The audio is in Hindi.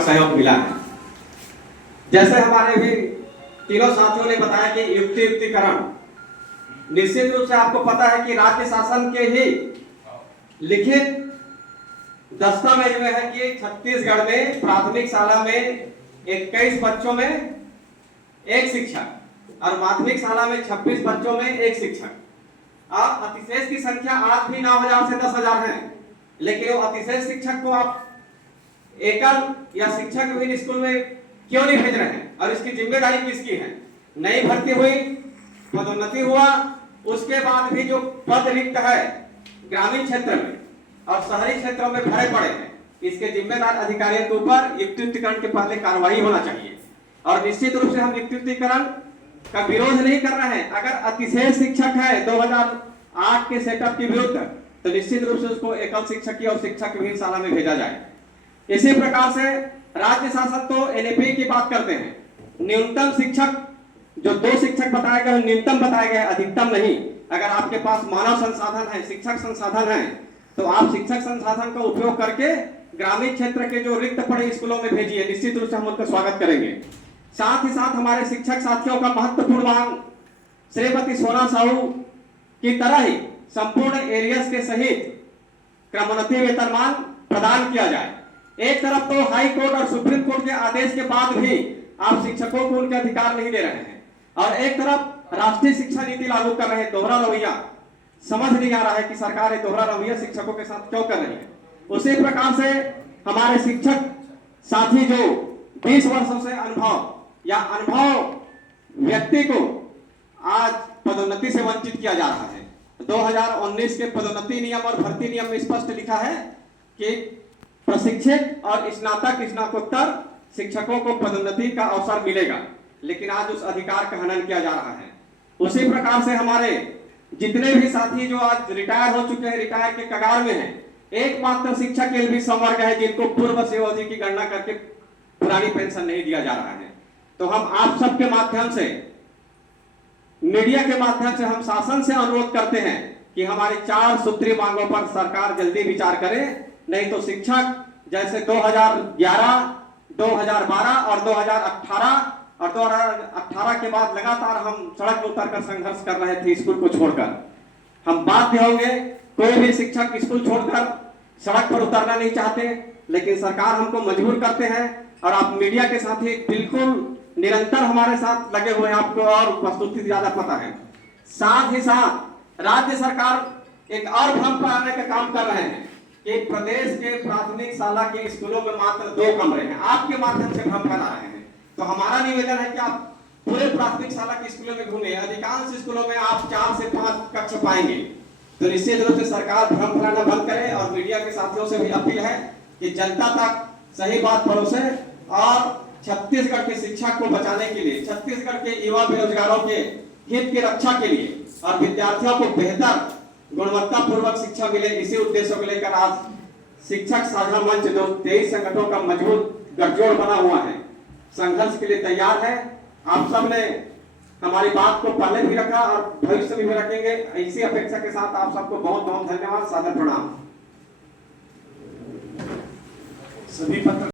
सहयोग मिला है। जैसे हमारे भी तीनों साथियों ने बताया कि युक्तिकरण, निश्चित रूप से आपको पता है कि राज्य शासन के ही लिखित दस्तावेज में है कि छत्तीसगढ़ में प्राथमिक शाला में 21 बच्चों में एक शिक्षक और माध्यमिक शाला में 26 बच्चों में एक शिक्षक। अब अतिशेष की संख्या आज भी 9000 से 10000 है, लेकिन वो अतिशेष शिक्षक को आप एकल या शिक्षक विभिन्न स्कूल में क्यों नहीं भेज रहे हैं और इसकी जिम्मेदारी किसकी है? नई भर्ती हुई, पदोन्नति हुआ, उसके बाद भी जो पद रिक्त है ग्रामीण क्षेत्र में और शहरी क्षेत्रों में भरे पड़े हैं, इसके जिम्मेदार अधिकारियों के ऊपर युक्तिकरण के पहले कार्रवाई होना चाहिए। और निश्चित रूप से हम युक्तिकरण का विरोध नहीं कर रहे हैं। अगर अतिशेष शिक्षक है 2008 के सेटअप के विरुद्ध, तो निश्चित रूप से उसको एकल शिक्षक और शिक्षक विभिन्न शाला में भेजा जाए। इसी प्रकार से राज्य शासन तो एनएपी की बात करते हैं, न्यूनतम शिक्षक जो 2 शिक्षक बताए गए, न्यूनतम बताए गए, अधिकतम नहीं। अगर आपके पास मानव संसाधन है, शिक्षक संसाधन है, तो आप शिक्षक संसाधन का उपयोग करके ग्रामीण क्षेत्र के जो रिक्त पड़े स्कूलों में भेजिए, निश्चित रूप से हम उनका स्वागत करेंगे। साथ ही साथ हमारे शिक्षक साथियों का महत्वपूर्ण मांग श्रीमती सोना साहू की तरह ही संपूर्ण एरियर्स के सहित क्रमोन्नति वेतनमान प्रदान किया जाए। एक तरफ तो हाई कोर्ट और सुप्रीम कोर्ट के आदेश के बाद भी आप शिक्षकों को उनके अधिकार नहीं दे रहे हैं, और एक तरफ राष्ट्रीय शिक्षा नीति लागू कर रहे हैं। दोहरा रवैया समझ नहीं आ रहा है कि सरकार ये दोहरा रवैया शिक्षकों के साथ क्यों कर रही है। उसी प्रकार से हमारे शिक्षक साथी जो 20 वर्षों से अनुभव व्यक्ति को आज पदोन्नति से वंचित किया जा रहा है। 2019 के पदोन्नति नियम और भर्ती नियम में स्पष्ट लिखा है कि प्रशिक्षित और स्नातकोत्तर शिक्षकों को पदोन्नति का अवसर मिलेगा, लेकिन आज उस अधिकार का हनन किया जा रहा है। उसी प्रकार से हमारे जितने भी साथी जो आज रिटायर हो चुके हैं, रिटायर के कगार में हैं, एकमात्र शिक्षक के भी संवर्ग है जिनको पूर्व सेवावधि की गणना करके पुरानी पेंशन नहीं दिया जा रहा है। तो हम आप सबके माध्यम से, मीडिया के माध्यम से हम शासन से अनुरोध करते हैं कि हमारी 4 सूत्रीय मांगों पर सरकार जल्दी विचार करे, नहीं तो शिक्षक जैसे 2011, 2012 और 2018 के बाद लगातार हम सड़क पर उतरकर संघर्ष कर रहे थे स्कूल को छोड़कर। हम बाध्य होंगे, कोई भी शिक्षक स्कूल छोड़कर सड़क पर उतरना नहीं चाहते, लेकिन सरकार हमको मजबूर करते हैं। और आप मीडिया के साथी बिल्कुल निरंतर हमारे साथ लगे हुए हैं, आपको और वस्तुस्थिति ज्यादा पता है। साथ ही साथ राज्य सरकार एक और भ्रम फैलाने का काम कर रहे हैं कि प्रदेश के प्राथमिक शाला के स्कूलों में मात्र 2 कमरे हैं। आपके माध्यम से भ्रम फैला रहे हैं। तो हमारा निवेदन है कि आप पूरे प्राथमिक शाला के स्कूलों में घूमे, अधिकांश स्कूलों में आप 4 से 5 कक्ष पाएंगे। तो निश्चित रूप से सरकार भ्रम फैलाना बंद करे। और मीडिया के साथियों से भी अपील है कि जनता तक सही बात परोसे और छत्तीसगढ़ के शिक्षा को बचाने के लिए, छत्तीसगढ़ के युवा बेरोजगारों के हित की रक्षा के लिए और विद्यार्थियों को बेहतर गुणवत्ता पूर्वक शिक्षा मिले, इसी उद्देश्यों को लेकर आज शिक्षक साझा मंच जो 23 संगठनों का मजबूत गठजोड़ बना हुआ है, संघर्ष के लिए तैयार है। आप सब ने हमारी बात को पहले भी रखा और भविष्य में भी रखेंगे। इसी अपेक्षा के साथ आप सबको बहुत बहुत धन्यवाद, सादर प्रणाम। सभी पत्र